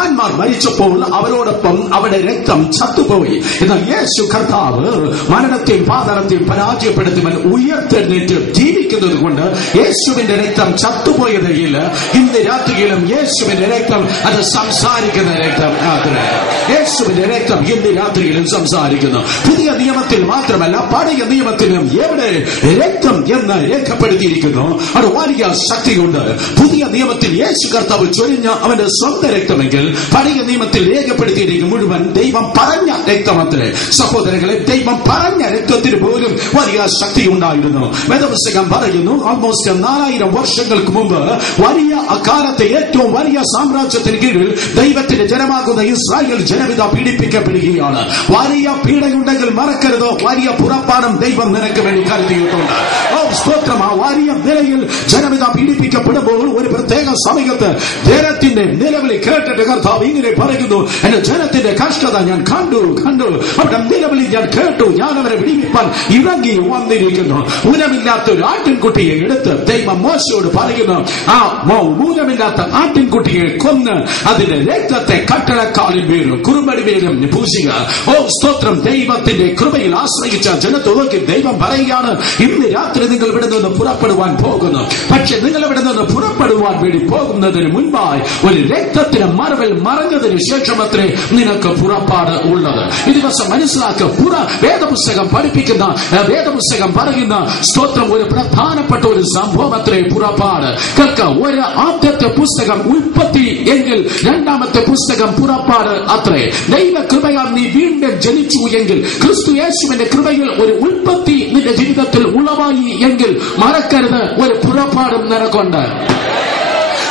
പ്രധാനന്മാർ മരിച്ചപ്പോൾ അവരോടൊപ്പം അവരുടെ രക്തം ചത്തുപോയി. എന്നാൽ യേശു കർത്താവ് മരണത്തെയും പാതാളത്തെയും പരാജയപ്പെടുത്തുവാൻ ഉയർത്തെഴുന്നേറ്റ് ജീവിക്കുന്നത് കൊണ്ട് യേശുവിന്റെ രക്തം ചത്തുപോയതേയില്ല. ഇന്ന് രാത്രിയിലും യേശുവിന്റെ രക്തം അത് സംസാരിക്കുന്ന രക്തം. യേശുവിന്റെ രക്തം ഇന്ന് രാത്രിയിലും സംസാരിക്കുന്നു. പുതിയ നിയമത്തിൽ മാത്രമല്ല, പഴയ നിയമത്തിലും എവിടെ രക്തം എന്ന് രേഖപ്പെടുത്തിയിരിക്കുന്നു അത് വലിയ ശക്തിയുണ്ട്. പുതിയ നിയമത്തിൽ യേശു കർത്താവ് ചൊരിഞ്ഞ അവന്റെ സ്വന്തം രക്തമെങ്കിൽ പഴയ നിയമത്തിൽ രേഖപ്പെടുത്തിയിരിക്കും മുഴുവൻ ദൈവം പറഞ്ഞ രക്തമത്രേ. സഹോദരങ്ങളെ, ദൈവം പറഞ്ഞ രക്തത്തിന് പോലും വലിയ ശക്തി ഉണ്ടായിരുന്നു. വേദപുസ്തകം പറയുന്നു ഓൾമോസ്റ്റ് 4000 വർഷങ്ങൾക്ക് മുമ്പ് വലിയ അക്കാലത്തെ ഏറ്റവും വലിയ സാമ്രാജ്യത്തിന് കീഴിൽ ദൈവത്തിന്റെ ജനമാകുന്ന ഇസ്രായേൽ ജനവിധ പീഡിപ്പിക്കപ്പെടുകയാണ്. വലിയ പീഡയുണ്ടെങ്കിൽ മറക്കരുത്, വലിയ പുറപ്പാടും ദൈവം നിനക്ക് വേണ്ടി കരുതിയിട്ടുണ്ട്. സ്തോത്രം. ആ വലിയ നിലയിൽ ജനവിധ പീഡിപ്പിക്കപ്പെടുമ്പോൾ ഒരു പ്രത്യേക സമയത്ത് ജനത്തിന്റെ നിലവിളി കേട്ടിട്ട് കർത്താവ് ഇങ്ങനെ പറയുന്നു, എന്റെ ജനത്തിന്റെ കഷ്ടത ഞാൻ കണ്ടു അവരുടെ നിലവിളി ഞാൻ കേട്ടു, ഞാൻ അവരെ വിടിവിപ്പാൻ ഇറങ്ങി വന്നിരിക്കുന്നു. ഊനമില്ലാത്ത ഒരു ആട്ടിൻകുട്ടിയെ എടുത്ത് ദൈവം മോശയോട് പറയുന്നു, ആ ഊനമില്ലാത്ത ആട്ടിൻകുട്ടിയെ കൊന്ന് അതിന്റെ രക്തത്തെ കട്ടളക്കാലിൽ വീഴും കുറുമ്പടി വീഴും പൂശുക. സ്തോത്രം. ദൈവത്തിന്റെ കൃപയിൽ ആശ്രയിച്ച ജനത്തെ നോക്കി ദൈവം പറയുകയാണ്, ഇന്ന് രാത്രി നിങ്ങൾ ഇവിടെ നിന്ന് പുറപ്പെടുവാൻ പോകുന്നു. പക്ഷെ നിങ്ങൾ ഇവിടെ നിന്ന് പുറപ്പെടുവാൻ വേണ്ടി പോകുന്നതിന് മുൻപായി ഒരു രക്തത്തിന് മറവിൽ മറഞ്ഞതിന് ശേഷം അത്രേ നിനക്ക് പുറപ്പാട് ഉള്ളത്. ഈ ദിവസം മനസ്സിലാക്കുക, വേദപുസ്തകം പഠിപ്പിക്കുന്ന വേദപുസ്തകം പറയുന്ന സ്തോത്രം ഒരു പ്രധാനപ്പെട്ട ഒരു സംഭവം അത്രേ പുറപ്പാട്. കേൾക്ക, ഒരു ആദ്യത്തെ പുസ്തകം ഉൽപ്പത്തി എങ്കിൽ രണ്ടാമത്തെ പുസ്തകം പുറപ്പാട് അത്രേ. ദൈവ കൃപയാൽ നീ വീണ്ടും ജനിച്ചു എങ്കിൽ, ക്രിസ്തു യേശുവിന്റെ കൃപയിൽ ഒരു ഉൽപ്പത്തി നിന്റെ ജീവിതത്തിൽ ഉളവായി എങ്കിൽ മറക്കരുത്, ഒരു പുറപ്പാടും നിനക്കുണ്ട്.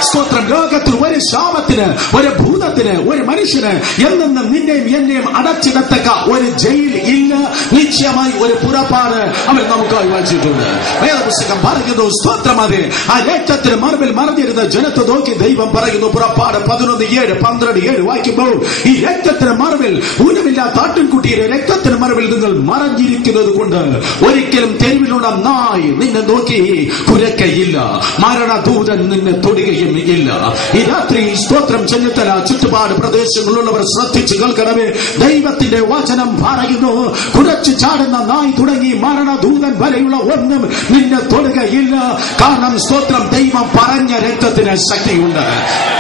സ്തോത്രം. ലോകത്തിൽ ഒരു ശാപത്തിന്, ഒരു ഭൂതത്തിന്, ഒരു മനുഷ്യന് എന്നെന്നും നിന്നെയും എന്നെയും അടച്ചിടത്തക്ക ഒരു ജയിൽ ഇല്ല. നിശ്ചയമായി ഒരു പുറപ്പാട് അവൻ നമുക്കായി വായിച്ചിട്ടുണ്ട്. വേദപുസ്തകം പറയുന്നു സ്തോത്രം. അത് ആ രക്തത്തിന് മറവിൽ മറഞ്ഞിരുന്ന ജനത്തെ നോക്കി ദൈവം പറയുന്നു, പുറപ്പാട് 11:7 12:7 വായിക്കുമ്പോൾ, ഈ രക്തത്തിന് മറവിൽ ഊനമില്ലാത്ത ആട്ടിൻകുട്ടിയുടെ രക്തത്തിന് മറവിൽ നിങ്ങൾ മറഞ്ഞിരിക്കുന്നത് കൊണ്ട് ഒരിക്കലും തെരുവിലുള്ള നായി നിന്നെ നോക്കി കുരക്കയില്ല, മരണദൂതൻ നിന്നെ തൊടുകയും ഇല്ല. ഈ രാത്രി സ്തോത്രം ചെന്നിത്തല ചുറ്റുപാട് പ്രദേശങ്ങളിലുള്ളവർ ശ്രദ്ധിച്ചു കേൾക്കണമേ. ദൈവത്തിന്റെ വചനം പറയുന്നു, കുരച്ചു ചാടുന്ന നായി തുടങ്ങി മരണദൂതൻ വരെയുള്ള ഒന്നും നിന്നെ തൊടുകയില്ല. കാരണം സ്തോത്രം ദൈവം പറഞ്ഞ രക്തത്തിന് ശക്തിയുണ്ട്.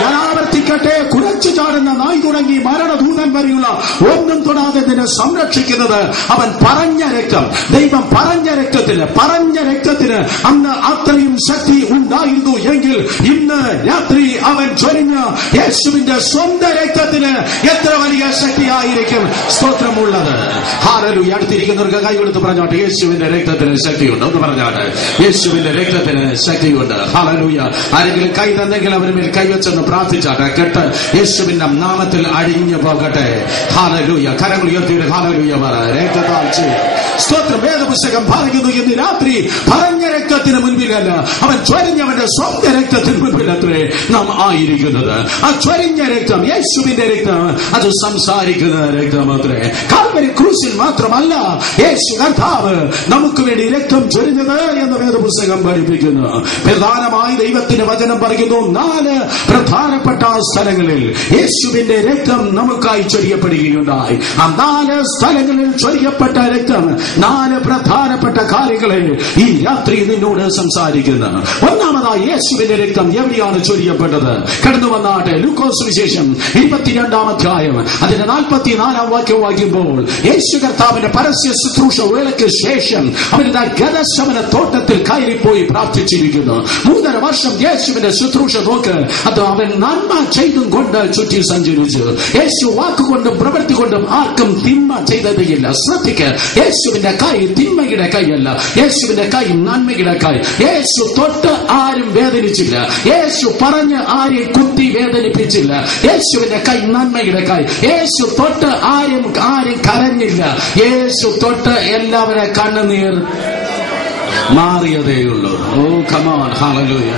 ഞാൻ ആവർത്തിക്കട്ടെ, കുരച്ചു ചാടുന്ന നായി തുടങ്ങി മരണദൂതൻ വരെയുള്ള ഒന്നും തൊടാതെ നിന്നെ സംരക്ഷിക്കുന്നത് അവൻ പറഞ്ഞ രക്തം. ദൈവം പറഞ്ഞ രക്തത്തിന് അന്ന് അത്രയും ശക്തി ഉണ്ടായിരുന്നു എങ്കിൽ ഇന്ന് രാത്രി അവൻ ചൊരിഞ്ഞ യേശുവിന്റെ സ്വന്തം രക്തത്തിന് എത്ര വലിയ ശക്തിയായിരിക്കും സ്തോത്രമുള്ളത്. ഹല്ലേലൂയ. അടുത്തിരിക്കുന്നവർക്ക് കൈ കൊടുത്ത് പറഞ്ഞോട്ടെ, യേശുവിന്റെ രക്തത്തിന് ശക്തിയുണ്ട്. ഒന്ന് പറഞ്ഞാട്ടെ, യേശുവിന്റെ രക്തത്തിന് ശക്തിയുണ്ട്. ഹല്ലേലൂയ. ആരെങ്കിലും കൈ തന്നെങ്കിൽ അവന് മേൽ കൈവച്ചെന്ന് പ്രാർത്ഥിച്ചാട്ടെ. കേട്ട് യേശുവിന്റെ നാമത്തിൽ അഴിഞ്ഞു പോകട്ടെ. ഹല്ലേലൂയ. കരങ്ങൾ ഉയർത്തിയിട്ട് ഹല്ലേലൂയ പറ. രക്തത്താൽ സ്തോത്രം. വേദപുസ്തകം പറയുന്നു, ഇന്ന് രാത്രി പറഞ്ഞ രക്തത്തിന് മുൻപിലല്ല, അവൻ ചൊരിഞ്ഞവന്റെ സ്വന്തം രക്തത്തിന് മുൻപിലത്രേ നാം ആയിരിക്കുന്നത്. ആ ചൊരിഞ്ഞ രക്തം, യേശുവിന്റെ രക്തം, അത് സംസാരിക്കുന്ന രക്തമത്രേ. കാൽവരി ക്രൂസിൽ മാത്രമല്ല യേശു കർത്താവ് നമുക്ക് വേണ്ടി രക്തം ചൊരിഞ്ഞത് എന്ന് വേദപുസ്തകം പഠിപ്പിക്കുന്നു. പ്രധാനമായി ദൈവത്തിന്റെ വചനം പറയുന്നു, 4 പ്രധാനപ്പെട്ട സ്ഥലങ്ങളിൽ യേശുവിന്റെ രക്തം നമുക്കായി ചൊരിയപ്പെടുകയുണ്ടായി. ആ 4 സ്ഥലങ്ങളിൽ ചൊരിയപ്പെട്ട രക്തം 4 പ്രധാനപ്പെട്ട കാര്യങ്ങളെ ഈ രാത്രി നിന്നോട് സംസാരിക്കുന്നു. ഒന്നാമതായി യേശുവിന്റെ രക്തം എവിടെയാണ് ചൊരിയപ്പെട്ടത്? കടന്നു വന്നാട്ടെ, ലൂക്കോസ് വിശേഷം 22-ാം അധ്യായം അതിന്റെ 44-ാം വാക്യം വായിക്കുമ്പോൾ, യേശു കർത്താവിന്റെ പരസ്യ ശുശ്രൂഷ വേളയ്ക്ക് ശേഷം അവരുടെ ഗദശമന തോട്ടത്തിൽ കയറിപ്പോയി പ്രാർത്ഥിച്ചിരിക്കുന്നു. 3.5 വർഷം യേശുവിന്റെ ശുശ്രൂഷ നോക്ക്. അത് അവൻ നന്മ ചെയ്തും കൊണ്ട് ചുറ്റി സഞ്ചരിച്ചു. യേശു വാക്കുകൊണ്ടും പ്രവൃത്തി കൊണ്ടും ആർക്കും തിന്മ ചെയ്തതേയില്ല. ശ്രദ്ധിക്ക, യേശുവിന്റെ കൈ തിന്മയുടെ കൈയല്ല, യേശുവിന്റെ കൈ നന്മയുടെ കൈ. യേശു തൊട്ട് ആരും വേദനിച്ചില്ല, യേശു പറഞ്ഞ് ആരെയും കുത്തി വേദനിപ്പിച്ചില്ല. യേശുവിന്റെ കൈ നന്മയുടെ കൈ. യേശു തൊട്ട് ആരും കരഞ്ഞില്ല. യേശു തൊട്ട് എല്ലാവരെ കണ്ണുനീർ മാറിയതേയുള്ളൂ. ഓ കമോൺ, ഹല്ലേലൂയ,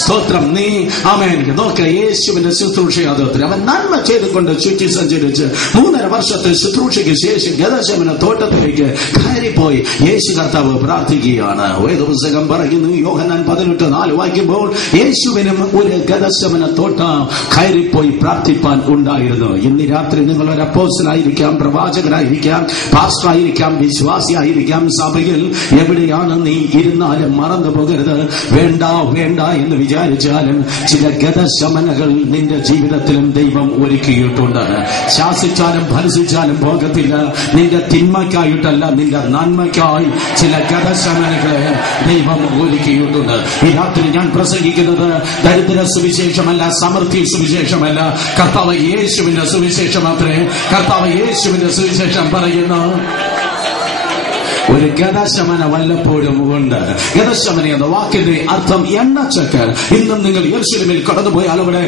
സ്തോത്രം. നീ ആമേൻ. നോക്ക, യേശുവിന്റെ ശുശ്രൂഷയാദത്തിൽ അവൻ നന്മ ചെയ്തുകൊണ്ട് ചുറ്റി സഞ്ചരിച്ച് 3.5 വർഷത്തെ ശുശ്രൂഷയ്ക്ക് ശേഷം ഗദശമന തോട്ടത്തിലേക്ക് കയറിപ്പോയി യേശു കർത്താവ് പ്രാർത്ഥിക്കുകയാണ്. വേദപുസ്തകം പറയുന്നു, യോഹന്നാൻ 18:4 വായിക്കുമ്പോൾ യേശുവിനും ഒരു ഗദശമന തോട്ടം കയറിപ്പോയി പ്രാർത്ഥിപ്പാൻ ഉണ്ടായിരുന്നു. ഇന്ന് രാത്രി നിങ്ങൾ ഒരു അപ്പോസ്തലനായിരിക്കാം, പ്രവാചകനായിരിക്കാം, പാസ്റ്ററായിരിക്കാം, വിശ്വാസിയായിരിക്കാം. സഭയിൽ എവിടെയാണ് നീ ഇരുന്നാലും മറന്നു പോകരുത്. വേണ്ട വേണ്ട എന്ന് വിചാരിച്ചാലും ചില ഗദശമനകൾ നിന്റെ ജീവിതത്തിലും ദൈവം ഒരുക്കിയിട്ടുണ്ട്. ശാസിച്ചാലും ഭർസിച്ചാലും പോകത്തില്ല. നിന്റെ തിന്മയ്ക്കായിട്ടല്ല, നിന്റെ നന്മയ്ക്കായി ചില ഗദശമനകളെ ദൈവം ഒരുക്കിയിട്ടുണ്ട്. ഈ രാത്രി ഞാൻ പ്രസംഗിക്കുന്നത് ദരിദ്ര സുവിശേഷമല്ല, സമൃദ്ധി സുവിശേഷമല്ല, കർത്താവ് യേശുവിന്റെ സുവിശേഷം മാത്രമേ. കർത്താവ് യേശുവിന്റെ സുവിശേഷം പറയുന്നു, ഒരു ഗദശമന വല്ലപ്പോഴും ഉണ്ട്. ഗദശമന എന്ന വാക്കിന്റെ അർത്ഥം എണ്ണച്ചക്ക്. ഇന്നും നിങ്ങൾ യെരൂശലേമിൽ കടന്നുപോയാൽ അവിടെ